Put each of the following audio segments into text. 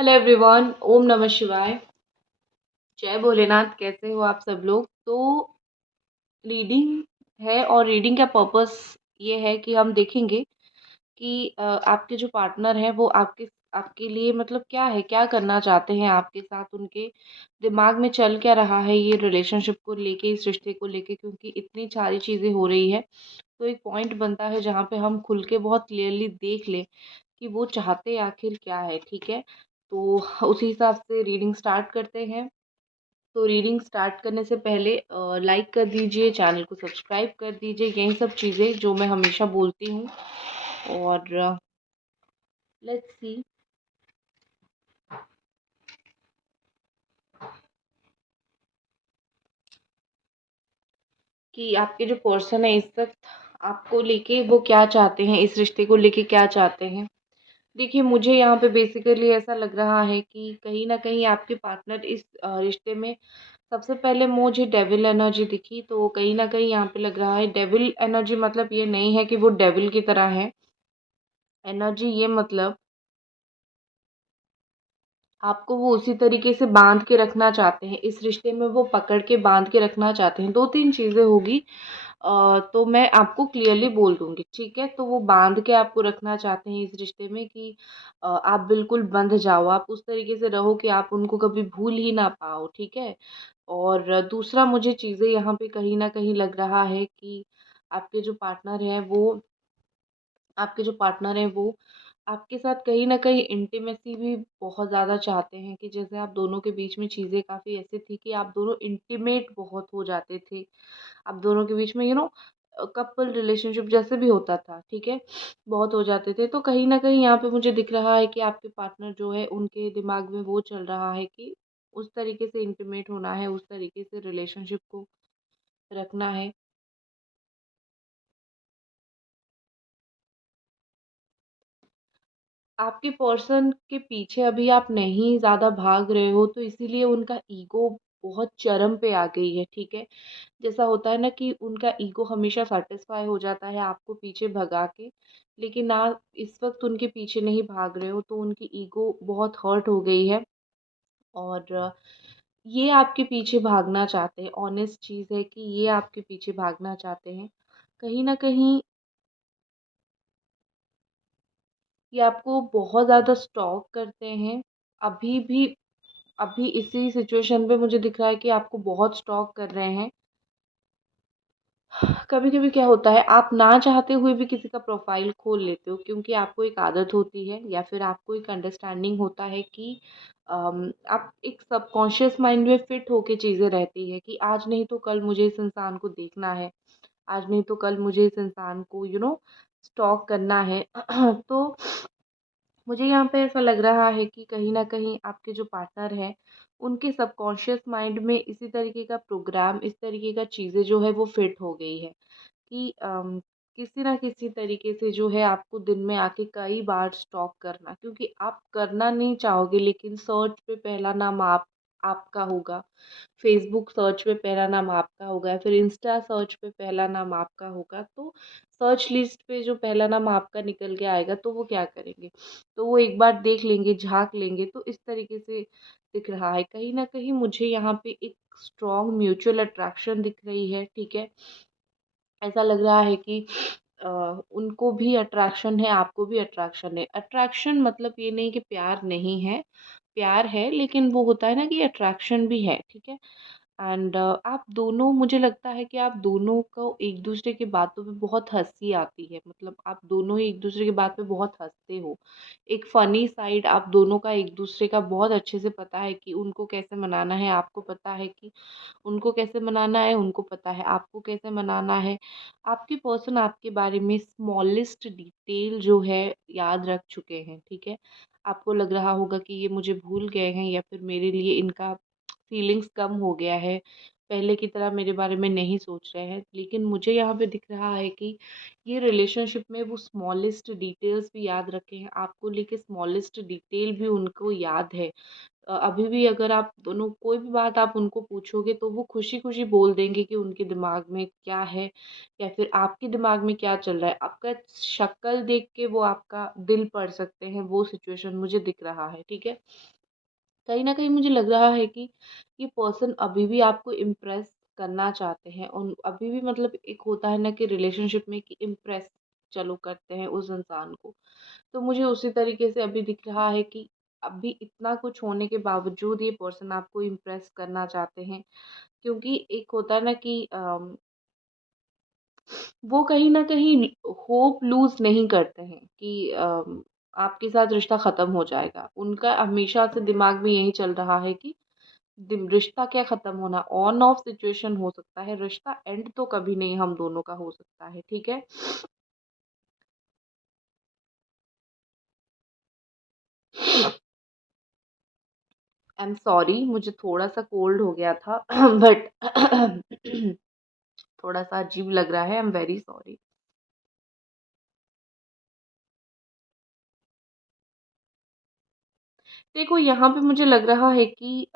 Hello everyone, ओम नमः शिवाय। जय भोलेनाथ। कैसे हो आप सब लोग? तो रीडिंग है और रीडिंग का पर्पस ये है कि हम देखेंगे कि आपके जो पार्टनर हैं वो आपके आपके लिए मतलब क्या है, क्या करना चाहते हैं आपके साथ, उनके दिमाग में चल क्या रहा है ये रिलेशनशिप को लेके, इस रिश्ते को लेके, क्योंकि इतनी सारी चीज़ें हो रही है। तो एक पॉइंट बनता है जहाँ पे हम खुल के बहुत क्लियरली देख लें कि वो चाहते आखिर क्या है। ठीक है, तो उसी हिसाब से रीडिंग स्टार्ट करते हैं। तो रीडिंग स्टार्ट करने से पहले लाइक कर दीजिए, चैनल को सब्सक्राइब कर दीजिए, यही सब चीज़ें जो मैं हमेशा बोलती हूँ। और लेट्स सी कि आपके जो पर्सन है इस वक्त आपको लेके वो क्या चाहते हैं, इस रिश्ते को लेके क्या चाहते हैं। देखिए, मुझे यहाँ पे बेसिकली ऐसा लग रहा है कि कहीं न कहीं आपके पार्टनर इस रिश्ते में सबसे पहले मुझे डेविल एनर्जी दिखी, तो कहीं न कहीं यहाँ पे लग रहा है डेविल एनर्जी मतलब ये नहीं है कि वो डेविल की तरह है। एनर्जी ये मतलब आपको वो उसी तरीके से बाँध के रखना चाहते हैं, इस रिश्ते में वो पकड़ के बाँध के रखना चाहते हैं। 2-3 चीज़ें होगी, तो मैं आपको क्लियरली बोल दूँगी, ठीक है? तो वो बाँध के आपको रखना चाहते हैं इस रिश्ते में कि आप बिल्कुल बंध जाओ, आप उस तरीके से रहो कि आप उनको कभी भूल ही ना पाओ, ठीक है? और दूसरा मुझे चीज़ें यहाँ पे कहीं न कहीं लग रहा है कि आपके जो पार्टनर हैं वो आपके जो पार्टनर हैं वो आपके साथ कहीं न कहीं इंटीमेसी भी बहुत ज़्यादा चाहते हैं कि जैसे आप दोनों के बीच में चीज़ें काफ़ी ऐसी थी कि आप दोनों इंटीमेट बहुत हो जाते थे। आप दोनों के बीच में कपल रिलेशनशिप जैसे भी होता था, ठीक है? बहुत हो जाते थे। तो कहीं न कहीं यहाँ पे मुझे दिख रहा है कि आपके पार्टनर जो है उनके दिमाग में वो चल रहा है कि उस तरीके से इंटीमेट होना है, उस तरीके से रिलेशनशिप को रखना है। आपके पर्सन के पीछे अभी आप नहीं ज़्यादा भाग रहे हो, तो इसीलिए उनका ईगो बहुत चरम पे आ गई है, ठीक है? जैसा होता है ना कि उनका ईगो हमेशा सैटिस्फाई हो जाता है आपको पीछे भगा के, लेकिन आप इस वक़्त उनके पीछे नहीं भाग रहे हो, तो उनकी ईगो बहुत हर्ट हो गई है। और ये आपके पीछे भागना चाहते हैं, ऑनेस्ट चीज़ है कि ये आपके पीछे भागना चाहते हैं। कहीं न कहीं ये आपको बहुत ज़्यादा स्टॉक करते हैं। अभी भी अभी इसी सिचुएशन पे मुझे दिख रहा है कि आपको बहुत स्टॉक कर रहे हैं। कभी-कभी क्या होता है, आप ना चाहते हुए भी किसी का प्रोफ़ाइल खोल लेते हो, क्योंकि आपको एक आदत होती है या फिर आपको एक अंडरस्टैंडिंग होता है कि आप एक सबकॉन्शियस माइंड में फ़िट होके चीज़ें रहती है कि आज नहीं तो कल मुझे इस इंसान को देखना है, आज नहीं तो कल मुझे इस इंसान को स्टॉक करना है। तो मुझे यहाँ पे ऐसा लग रहा है कि कहीं न कहीं आपके जो पार्टनर हैं, उनके सबकॉन्शियस माइंड में इसी तरीके का प्रोग्राम, इस तरीके का चीज़ें जो है वो फिट हो गई है कि किसी न किसी तरीके से जो है आपको दिन में आके कई बार स्टॉक करना, क्योंकि आप करना नहीं चाहोगे लेकिन सर्च पे पहला नाम आपका होगा। फ़ेसबुक सर्च पे पहला नाम आपका होगा, फिर इंस्टा सर्च पे पहला नाम आपका होगा, तो सर्च लिस्ट पे जो पहला नाम आपका निकल के आएगा तो वो क्या करेंगे? तो वो एक बार देख लेंगे, झाँक लेंगे, तो इस तरीके से दिख रहा है। कहीं न कहीं मुझे यहाँ पे एक स्ट्रॉन्ग म्यूचुअल अट्रैक्शन दिख रही है, ठीक है? ऐसा लग रहा है कि अ, उनको भी अट्रैक्शन है, आपको भी अट्रैक्शन है। अट्रैक्शन मतलब ये नहीं कि प्यार नहीं है, प्यार है, लेकिन वो होता है ना कि अट्रैक्शन भी है, ठीक है? एंड आप दोनों, मुझे लगता है कि आप दोनों को एक दूसरे की बातों पे बहुत हंसी आती है, मतलब आप दोनों ही एक दूसरे की बात पे बहुत हंसते हो। एक फ़नी साइड आप दोनों का एक दूसरे का बहुत अच्छे से पता है कि उनको कैसे मनाना है, आपको पता है कि उनको कैसे मनाना है, उनको पता है आपको कैसे मनाना है। आपके पर्सन आपके बारे में स्मॉलेस्ट डिटेल जो है याद रख चुके हैं, ठीक है? आपको लग रहा होगा कि ये मुझे भूल गए हैं या फिर मेरे लिए इनका फीलिंग्स कम हो गया है, पहले की तरह मेरे बारे में नहीं सोच रहे हैं। लेकिन मुझे यहाँ पे दिख रहा है कि ये रिलेशनशिप में वो स्मॉलेस्ट डिटेल्स भी याद रखे हैं, आपको लेके स्मॉलेस्ट डिटेल भी उनको याद है। अभी भी अगर आप दोनों कोई भी बात आप उनको पूछोगे तो वो खुशी-खुशी बोल देंगे कि उनके दिमाग में क्या है या फिर आपके दिमाग में क्या चल रहा है। आपका शक्ल देख के वो आपका दिल पढ़ सकते हैं, वो सिचुएशन मुझे दिख रहा है, ठीक है? कहीं न कहीं मुझे लग रहा है कि ये पर्सन अभी भी आपको इम्प्रेस करना चाहते हैं और अभी भी मतलब एक होता है ना कि रिलेशनशिप में कि इम्प्रेस चलो करते हैं उस इंसान को। तो मुझे उसी तरीके से अभी दिख रहा है कि अभी इतना कुछ होने के बावजूद ये पर्सन आपको इम्प्रेस करना चाहते हैं, क्योंकि एक होता है ना कि वो कहीं न कहीं होप लूज़ नहीं करते हैं कि आपके साथ रिश्ता ख़त्म हो जाएगा। उनका हमेशा से दिमाग में यही चल रहा है कि रिश्ता क्या ख़त्म होना, ऑन ऑफ सिचुएशन हो सकता है, रिश्ता एंड तो कभी नहीं हम दोनों का हो सकता है, ठीक है? आई एम सॉरी, मुझे थोड़ा-सा कोल्ड हो गया था बट थोड़ा-सा अजीब लग रहा है, आई एम वेरी सॉरी। देखो यहाँ पे मुझे लग रहा है कि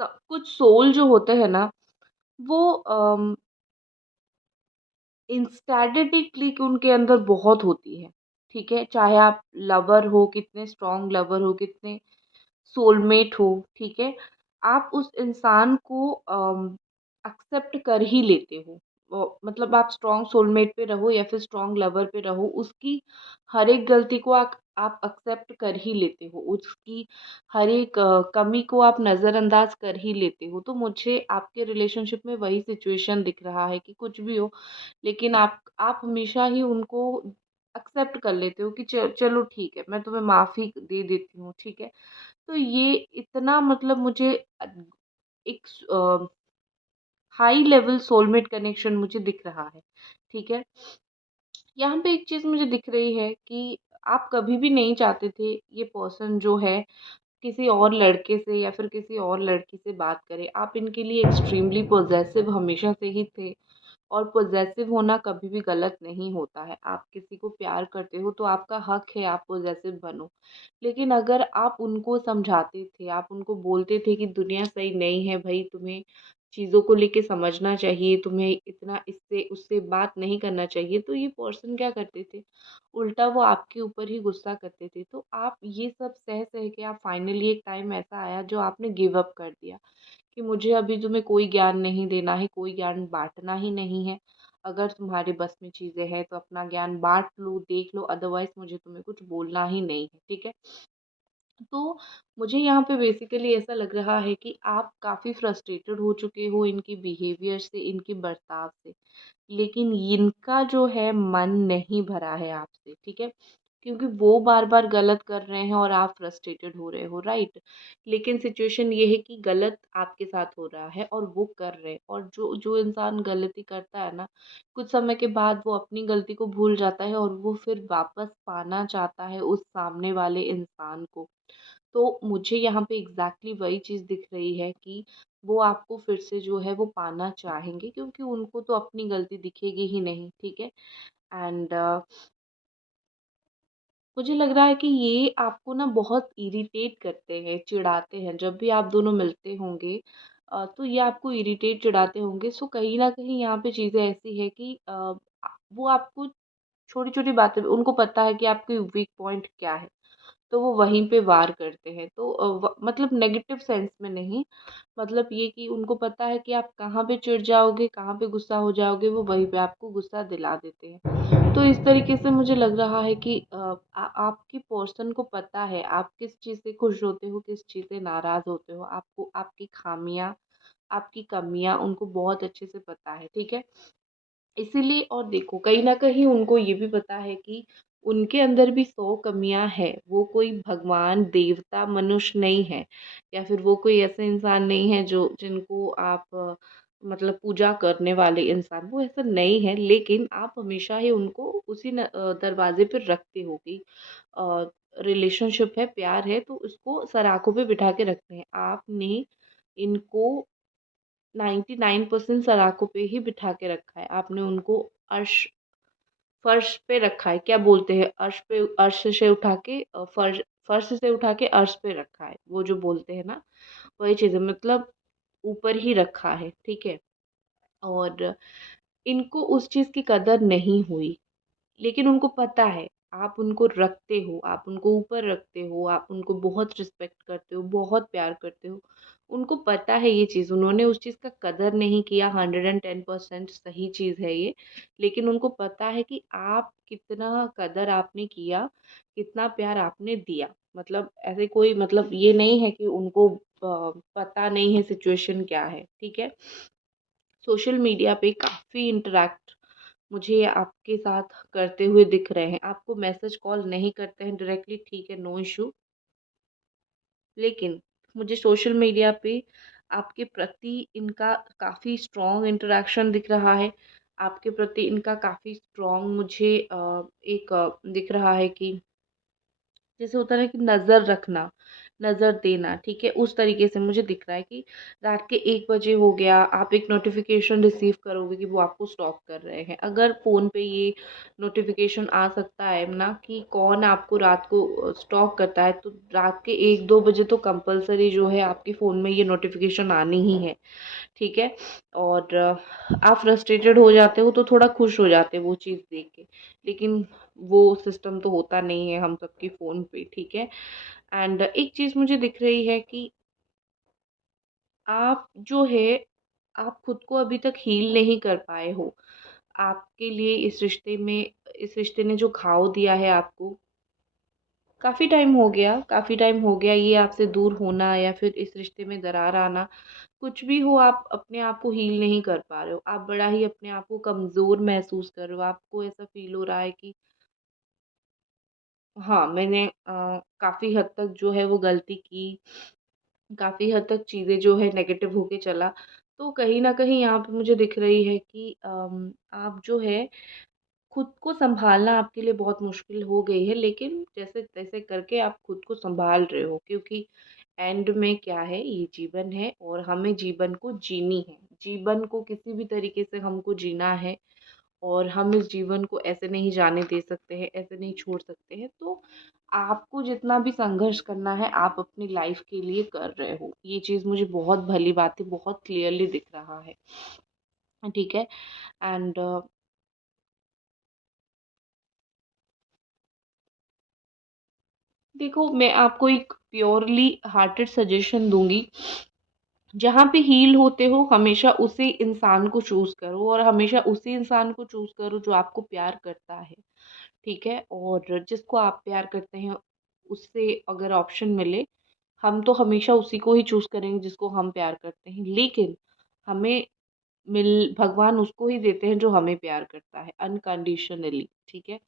कुछ सोल जो होते हैं ना, वो इंस्टैटिक क्लिक उनके अंदर बहुत होती है, ठीक है? चाहे आप लवर हो, कितने स्ट्रॉन्ग लवर हो, कितने सोलमेट हो, ठीक है? आप उस इंसान को एक्सेप्ट कर ही लेते हो। मतलब आप स्ट्रॉन्ग सोलमेट पे रहो या फिर स्ट्रॉन्ग लवर पे रहो, उसकी हर एक गलती को आप एक्सेप्ट कर ही लेते हो। उसकी हर एक कमी को आप नज़रअंदाज कर ही लेते हो। तो मुझे आपके रिलेशनशिप में वही सिचुएशन दिख रहा है कि कुछ भी हो, लेकिन आप हमेशा ही उनको एक्सेप्ट कर लेते हो कि चलो ठीक है, मैं तुम्हें माफ़ी दे देती हूँ, ठीक है? तो ये इतना मतलब मुझे एक हाई लेवल सोलमेट कनेक्शन मुझे दिख रहा है, ठीक है? यहाँ पे एक चीज़ मुझे दिख रही है कि आप कभी भी नहीं चाहते थे ये पर्सन जो है किसी और लड़के से या फिर किसी और लड़की से बात करे। आप इनके लिए एक्सट्रीमली पॉसेसिव हमेशा से ही थे और पॉसेसिव होना कभी भी गलत नहीं होता है। आप किसी को प्यार करते हो तो आपका हक है आप पॉसेसिव बनो। लेकिन अगर आप उनको समझाते थे, आप उनको बोलते थे कि दुनिया सही नहीं है भई, तुम्हें चीज़ों को लेके समझना चाहिए, तुम्हें इतना इससे उससे बात नहीं करना चाहिए, तो ये पर्सन क्या करते थे, उल्टा वो आपके ऊपर ही गुस्सा करते थे। तो आप ये सब सह-सह के आप फाइनली एक टाइम ऐसा आया जो आपने गिव अप कर दिया कि मुझे अभी तुम्हें कोई ज्ञान नहीं देना है, कोई ज्ञान बाँटना ही नहीं है। अगर तुम्हारे बस में चीज़ें हैं तो अपना ज्ञान बाँट लो, देख लो, अदरवाइज़ मुझे तुम्हें कुछ बोलना ही नहीं है, ठीक है? तो मुझे यहाँ पे बेसिकली ऐसा लग रहा है कि आप काफ़ी फ्रस्ट्रेटेड हो चुके हो इनके बिहेवियर से, इनके बर्ताव से। लेकिन इनका जो है मन नहीं भरा है आपसे, ठीक है? क्योंकि वो बार-बार गलत कर रहे हैं और आप फ्रस्ट्रेटेड हो रहे हो, राइट? लेकिन सिचुएशन ये है कि गलत आपके साथ हो रहा है और वो कर रहे हैं और जो जो इंसान गलती करता है ना, कुछ समय के बाद वो अपनी गलती को भूल जाता है और वो फिर वापस पाना चाहता है उस सामने वाले इंसान को। तो मुझे यहाँ पे एग्ज़ैक्टली वही चीज़ दिख रही है कि वो आपको फिर से जो है वो पाना चाहेंगे, क्योंकि उनको तो अपनी गलती दिखेगी ही नहीं, ठीक है? एंड मुझे लग रहा है कि ये आपको ना बहुत इरिटेट करते हैं, चिढ़ाते हैं। जब भी आप दोनों मिलते होंगे तो ये आपको इरिटेट चिढ़ाते होंगे। सो कहीं न कहीं यहाँ पे चीज़ें ऐसी हैं कि वो आपको छोटी-छोटी बातें उनको पता है कि आपकी वीक पॉइंट क्या है। तो वो वहीं पे वार करते हैं। तो मतलब नेगेटिव सेंस में नहीं, मतलब ये कि उनको पता है कि आप कहाँ पे चिढ़ जाओगे, कहाँ पे गुस्सा हो जाओगे, वो वहीं पे आपको गुस्सा दिला देते हैं। तो इस तरीके से मुझे लग रहा है कि आपकी पर्सन को पता है आप किस चीज़ से खुश होते हो, किस चीज़ से नाराज़ होते हो। आपको आपकी खामियाँ, आपकी कमियाँ उनको बहुत अच्छे से पता है, ठीक है? इसीलिए और देखो कहीं न कहीं उनको ये भी पता है कि उनके अंदर भी 100 कमियाँ हैं। वो कोई भगवान, देवता, मनुष्य नहीं है या फिर वो कोई ऐसे इंसान नहीं है जो जिनको आप मतलब पूजा करने वाले इंसान, वो ऐसा नहीं है। लेकिन आप हमेशा ही उनको उसी दरवाज़े पे रखते हो कि अ, रिलेशनशिप है, प्यार है तो उसको सराखों पे बिठा के रखते हैं। आपने इनको 99% सलाखों पे ही बिठा के रखा है। आपने उनको अर्श फर्श पे रखा है, क्या बोलते हैं, अर्श से उठा के फर्श से उठा के अर्श पे रखा है, वो जो बोलते हैं ना, वही चीज़ है, मतलब ऊपर ही रखा है, ठीक है। और इनको उस चीज़ की कदर नहीं हुई, लेकिन उनको पता है आप उनको रखते हो, आप उनको ऊपर रखते हो, आप उनको बहुत रिस्पेक्ट करते हो, बहुत प्यार करते हो। उनको पता है ये चीज़, उन्होंने उस चीज़ का कदर नहीं किया, 110% सही चीज़ है ये। लेकिन उनको पता है कि आप कितना कदर आपने किया, कितना प्यार आपने दिया। मतलब ऐसे कोई, मतलब ये नहीं है कि उनको पता नहीं है सिचुएशन क्या है, ठीक है। सोशल मीडिया पे काफ़ी इंटरैक्ट मुझे आपके साथ करते हुए दिख रहे हैं। आपको मैसेज कॉल नहीं करते हैं डायरेक्टली, ठीक है, नो इश्यू। लेकिन मुझे सोशल मीडिया पे आपके प्रति इनका काफ़ी स्ट्रॉन्ग इंटरैक्शन दिख रहा है। आपके प्रति इनका काफ़ी स्ट्रॉन्ग मुझे एक दिख रहा है कि जैसे होता है ना कि नज़र रखना, नज़र देना, ठीक है? उस तरीके से मुझे दिख रहा है कि रात के 1 बजे हो गया, आप एक नोटिफ़िकेशन रिसीव करोगे कि वो आपको स्टॉक कर रहे हैं। अगर फ़ोन पे ये नोटिफ़िकेशन आ सकता है ना कि कौन आपको रात को स्टॉक करता है, तो रात के 1-2 बजे तो कंपल्सरी जो है आपके फ़ोन में ये नोटिफ़िकेशन आनी ही है। ठीक है? और आप फ्रस्ट्रेटेड हो जाते हो तो थोड़ा खुश हो जाते हो वो चीज़ देख के। लेकिन वो सिस्टम तो होता नहीं है हम सबके फ़ोन पे, ठीक है? एंड एक चीज़ मुझे दिख रही है कि आप जो है, आप खुद को अभी तक हील नहीं कर पाए हो। आपके लिए इस रिश्ते ने जो घाव दिया है आपको, काफ़ी टाइम हो गया ये आपसे दूर होना या फिर इस रिश्ते में दरार आना। कुछ भी हो, आप अपने आप को हील नहीं कर पा रहे हो। आप बड़ा ही अपने आप को कमज़ोर महसूस कर रहे हो। आपको ऐसा फ़ील हो रहा है कि हाँ, मैंने काफ़ी हद तक जो है वो गलती की, काफ़ी हद तक चीज़ें जो है नेगेटिव होके चला। तो कहीं न कहीं यहाँ पे मुझे दिख रही है कि आप जो है खुद को सँभालना आपके लिए बहुत मुश्किल हो गई है, लेकिन जैसे-तैसे करके आप खुद को सँभाल रहे हो, क्योंकि एंड में क्या है, ये जीवन है और हमें जीवन को जीनी है। जीवन को किसी भी तरीके से हमको जीना है और हम इस जीवन को ऐसे नहीं जाने दे सकते हैं, ऐसे नहीं छोड़ सकते हैं। तो आपको जितना भी संघर्ष करना है, आप अपनी लाइफ़ के लिए कर रहे हो। ये चीज़ मुझे बहुत भली-भाँति बहुत क्लियरली दिख रहा है। ठीक है? एंड देखो, मैं आपको एक प्योरली हार्टेड सजेशन दूँगी। जहाँ पे हील होते हो, हमेशा उसी इंसान को चूज़ करो और हमेशा उसी इंसान को चूज़ करो जो आपको प्यार करता है, ठीक है? और जिसको आप प्यार करते हैं, उससे अगर ऑप्शन मिले, हम तो हमेशा उसी को ही चूज़ करेंगे जिसको हम प्यार करते हैं। लेकिन हमें भगवान उसको ही देते हैं जो हमें प्यार करता है, अनकंडीशनली, ठीक है?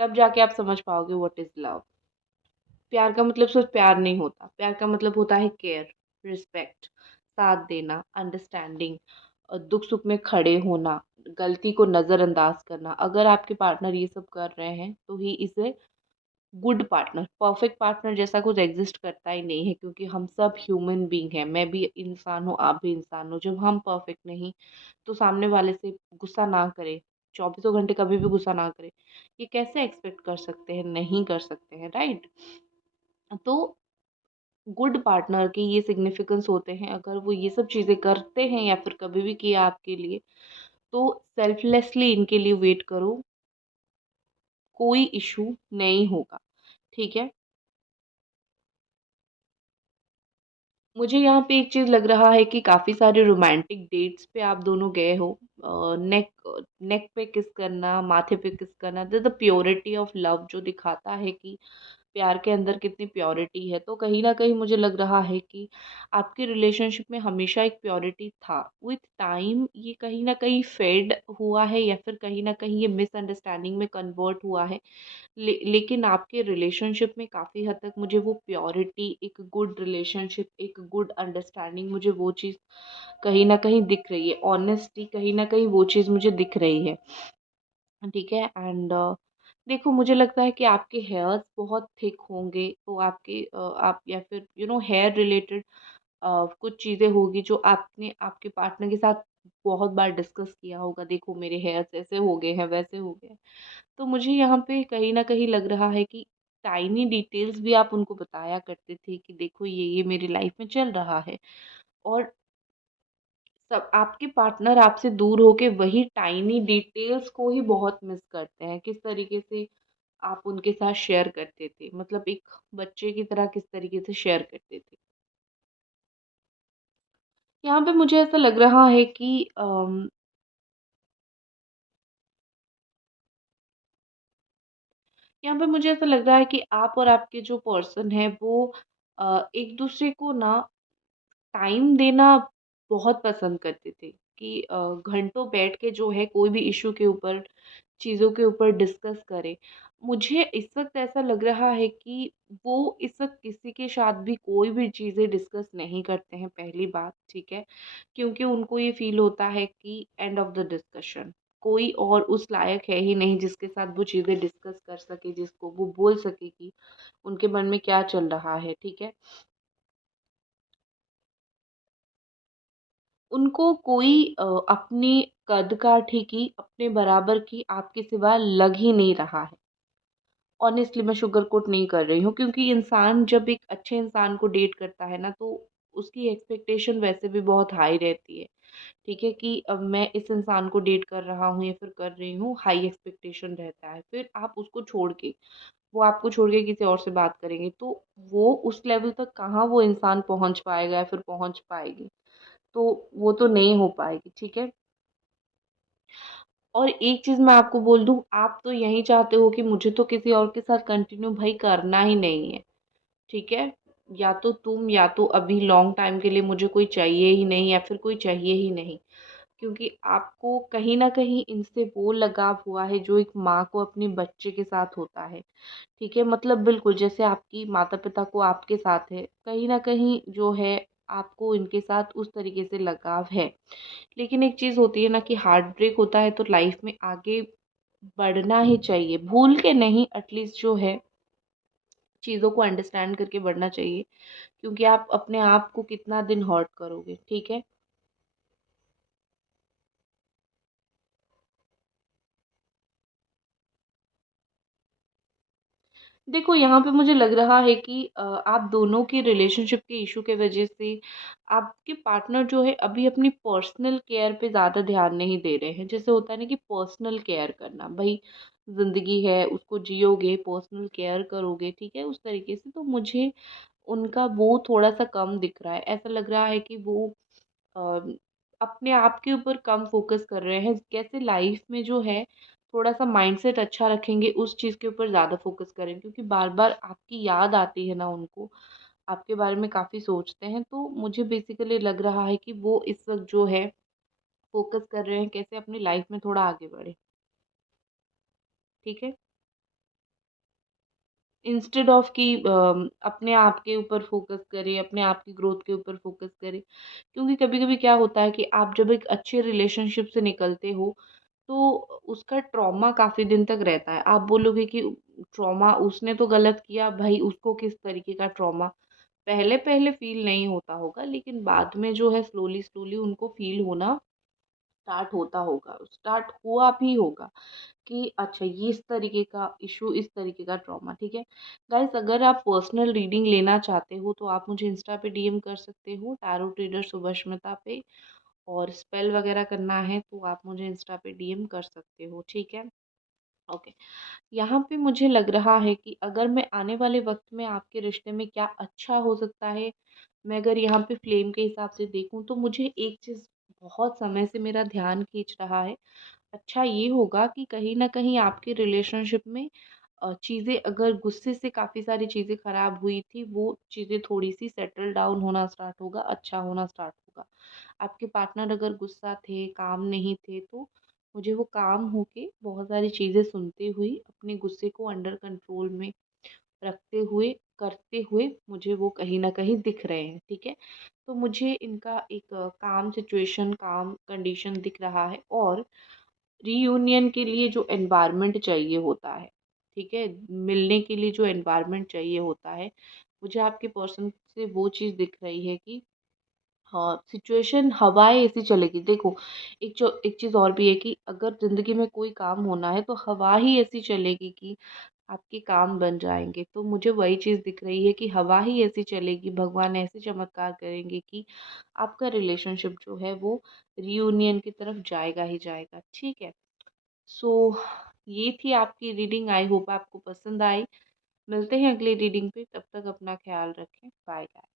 तब जाके आप समझ पाओगे व्हाट इज़ लव। प्यार का मतलब सिर्फ प्यार नहीं होता, प्यार का मतलब होता है केयर, रिस्पेक्ट, साथ देना, अंडरस्टैंडिंग, दुख सुख में खड़े होना, गलती को नज़रअंदाज करना। अगर आपके पार्टनर ये सब कर रहे हैं तो he is a good partner. Perfect partner जैसा कुछ एग्जिस्ट करता ही नहीं है, क्योंकि हम सब ह्यूमन बीइंग हैं। मैं भी इंसान हूँ, आप भी इंसान हो। जब हम परफेक्ट नहीं, तो सामने वाले से गुस्सा ना करें, चौबीसों घंटे कभी भी गुस्सा ना करें, ये कैसे एक्सपेक्ट कर सकते हैं? नहीं कर सकते हैं, राइट? तो गुड पार्टनर के ये सिग्निफिकेंस होते हैं। अगर वो ये सब चीज़ें करते हैं या फिर कभी भी किया आपके लिए, तो सेल्फलेसली इनके लिए वेट करो, कोई इशू नहीं होगा, ठीक है? मुझे यहाँ पे एक चीज़ लग रहा है कि काफ़ी सारे रोमांटिक डेट्स पे आप दोनों गए हो। नेक पे किस करना, माथे पे किस करना, द प्योरिटी ऑफ लव जो दिखाता है कि प्यार के अंदर कितनी प्योरिटी है। तो कहीं न कहीं मुझे लग रहा है कि आपके रिलेशनशिप में हमेशा एक प्योरिटी था। विथ टाइम ये कहीं न कहीं फेड हुआ है या फिर कहीं न कहीं ये मिसअंडरस्टैंडिंग में कन्वर्ट हुआ है। लेकिन आपके रिलेशनशिप में काफ़ी हद तक मुझे वो प्योरिटी, एक गुड रिलेशनशिप, एक गुड अंडरस्टैंडिंग, मुझे वो चीज़ कहीं न कहीं दिख रही है। ऑनेस्टी कहीं न कहीं वो चीज़ मुझे दिख रही है। ठीक है? एंड देखो, मुझे लगता है कि आपके हेयर्स बहुत थिक होंगे, तो आप या फिर हेयर रिलेटेड कुछ चीज़ें होगी जो आपने आपके पार्टनर के साथ बहुत बार डिस्कस किया होगा, देखो मेरे हेयर्स ऐसे हो गए हैं, वैसे हो गए हैं। तो मुझे यहाँ पे कहीं न कहीं लग रहा है कि टाइनी डिटेल्स भी आप उनको बताया करते थे कि देखो ये मेरी लाइफ़ में चल रहा है। और सब आपके पार्टनर आपसे दूर होके वही टाइनी डिटेल्स को ही बहुत मिस करते हैं। किस तरीके से आप उनके साथ शेयर करते थे, मतलब एक बच्चे की तरह किस तरीके से शेयर करते थे। यहाँ पे मुझे ऐसा लग रहा है कि यहाँ पे मुझे ऐसा लग रहा है कि आप और आपके जो पर्सन है वो एक दूसरे को ना टाइम देना बहुत पसंद करते थे कि घंटों बैठ के जो है कोई भी इशू के ऊपर, चीज़ों के ऊपर डिस्कस करें। मुझे इस वक़्त ऐसा लग रहा है कि वो इस वक़्त किसी के साथ भी कोई भी चीज़ें डिस्कस नहीं करते हैं, पहली बात, ठीक है? क्योंकि उनको ये फ़ील होता है कि एंड ऑफ़ द डिस्कशन, कोई और उस लायक है ही नहीं जिसके साथ वो चीज़ें डिस्कस कर सके, जिसको वो बोल सके कि उनके मन में क्या चल रहा है, ठीक है? उनको कोई अपनी कद-काठी की, अपने बराबर की आपके सिवा लग ही नहीं रहा है। ऑनेस्टली मैं शुगर कोट नहीं कर रही हूँ, क्योंकि इंसान जब एक अच्छे इंसान को डेट करता है ना, तो उसकी एक्सपेक्टेशन वैसे भी बहुत हाई रहती है। ठीक है कि अब मैं इस इंसान को डेट कर रहा हूँ या फिर कर रही हूँ, हाई एक्सपेक्टेशन रहता है। फिर आप उसको छोड़ के, वो आपको छोड़ के किसी और से बात करेंगे, तो वो उस लेवल तक कहाँ वो इंसान पहुँच पाएगा या फिर पहुँच पाएगी। तो वो तो नहीं हो पाएगी, ठीक है? और एक चीज़ मैं आपको बोल दूँ, आप तो यही चाहते हो कि मुझे तो किसी और के साथ कंटिन्यू भाई करना ही नहीं है, ठीक है? या तो तुम, या तो अभी लॉन्ग टाइम के लिए मुझे कोई चाहिए ही नहीं, या फिर कोई चाहिए ही नहीं। क्योंकि आपको कहीं न कहीं इनसे वो लगाव हुआ है जो एक माँ को अपने बच्चे के साथ होता है, ठीक है? मतलब बिल्कुल जैसे आपकी माता-पिता को आपके साथ है, कहीं न कहीं जो है आपको इनके साथ उस तरीके से लगाव है। लेकिन एक चीज़ होती है ना कि हार्ट ब्रेक होता है तो लाइफ में आगे बढ़ना ही चाहिए। भूल के नहीं, एटलीस्ट जो है चीज़ों को अंडरस्टैंड करके बढ़ना चाहिए, क्योंकि आप अपने आप को कितना दिन हर्ट करोगे, ठीक है? देखो, यहाँ पे मुझे लग रहा है कि आप दोनों के रिलेशनशिप के इश्यू के वजह से आपके पार्टनर जो है अभी अपनी पर्सनल केयर पे ज़्यादा ध्यान नहीं दे रहे हैं। जैसे होता है ना कि पर्सनल केयर करना, भई ज़िंदगी है, उसको जियोगे, पर्सनल केयर करोगे, ठीक है? उस तरीके से तो मुझे उनका वो थोड़ा-सा कम दिख रहा है। ऐसा लग रहा है कि वो अ, अपने आप के ऊपर कम फ़ोकस कर रहे हैं। कैसे लाइफ़ में जो है थोड़ा-सा माइंडसेट अच्छा रखेंगे, उस चीज़ के ऊपर ज़्यादा फ़ोकस करें, क्योंकि बार-बार आपकी याद आती है ना उनको, आपके बारे में काफ़ी सोचते हैं। तो मुझे बेसिकली लग रहा है कि वो इस वक़्त जो है फ़ोकस कर रहे हैं कैसे अपनी लाइफ़ में थोड़ा आगे बढ़ें, ठीक है? इंस्टेड ऑफ कि अपने आप के ऊपर फ़ोकस करें, अपने आप की ग्रोथ के ऊपर फ़ोकस करें। क्योंकि कभी-कभी क्या होता है कि आप जब एक अच्छे रिलेशनशिप से निकलते हो, तो उसका ट्रॉमा काफ़ी दिन तक रहता है। आप बोलोगे कि ट्रॉमा उसने तो गलत किया, भई उसको किस तरीके का ट्रॉमा, पहले-पहले फ़ील नहीं होता होगा, लेकिन बाद में जो है स्लोली-स्लोली उनको फ़ील होना स्टार्ट होता होगा, स्टार्ट हुआ भी होगा। कि अच्छा ये इस तरीके का इशू, इस तरीके का ट्रॉमा, ठीक है। गाइस, अगर आप पर्सनल रीडिंग लेना चाहते हो तो आप मुझे इंस्टा पे डीएम कर सकते हो, टैरो ट्रेडर सुभष्मिता पे। और स्पेल वगैरह करना है तो आप मुझे इंस्टा पे डीएम कर सकते हो, ठीक है। ओके। यहाँ पे मुझे लग रहा है कि अगर मैं आने वाले वक्त में आपके रिश्ते में क्या अच्छा हो सकता है, मैं अगर यहाँ पे फ्लेम के हिसाब से देखूँ तो मुझे एक चीज़ बहुत समय से मेरा ध्यान खींच रहा है। अच्छा ये होगा कि कहीं न कहीं आपके रिलेशनशिप में चीज़ें अगर गुस्से से काफ़ी सारी चीज़ें ख़राब हुई थी, वो चीज़ें थोड़ी-सी सेटल डाउन होना स्टार्ट होगा, अच्छा होना स्टार्ट होगा। आपके पार्टनर अगर गुस्सा थे, काम नहीं थे, तो मुझे वो काम होके बहुत सारी चीज़ें सुनते हुए, अपने गुस्से को अंडर कंट्रोल में रखते हुए, करते हुए मुझे वो कहीं न कहीं दिख रहे हैं, ठीक है? तो मुझे इनका एक काम सिचुएशन, काम कंडीशन दिख रहा है। और रीयूनियन के लिए जो एनवायरनमेंट चाहिए होता है, ठीक है? मिलने के लिए जो एनवायरनमेंट चाहिए होता है, मुझे आपके पर्सन से वो चीज़ दिख रही है कि हाँ, सिचुएशन हवाएँ ऐसी चलेगी। देखो, एक चीज़ और भी है कि अगर ज़िंदगी में कोई काम होना है तो हवा ही ऐसी चलेगी कि आपके काम बन जाएँगे। तो मुझे वही चीज़ दिख रही है कि हवा ही ऐसी चलेगी, भगवान ऐसे चमत्कार करेंगे कि आपका रिलेशनशिप जो है वो रियूनियन की तरफ जाएगा ही जाएगा। ठीक है? सो ये थी आपकी रीडिंग, आई होप आपको पसंद आई। मिलते हैं अगली रीडिंग पे, तब तक अपना ख़्याल रखें। Bye, bye.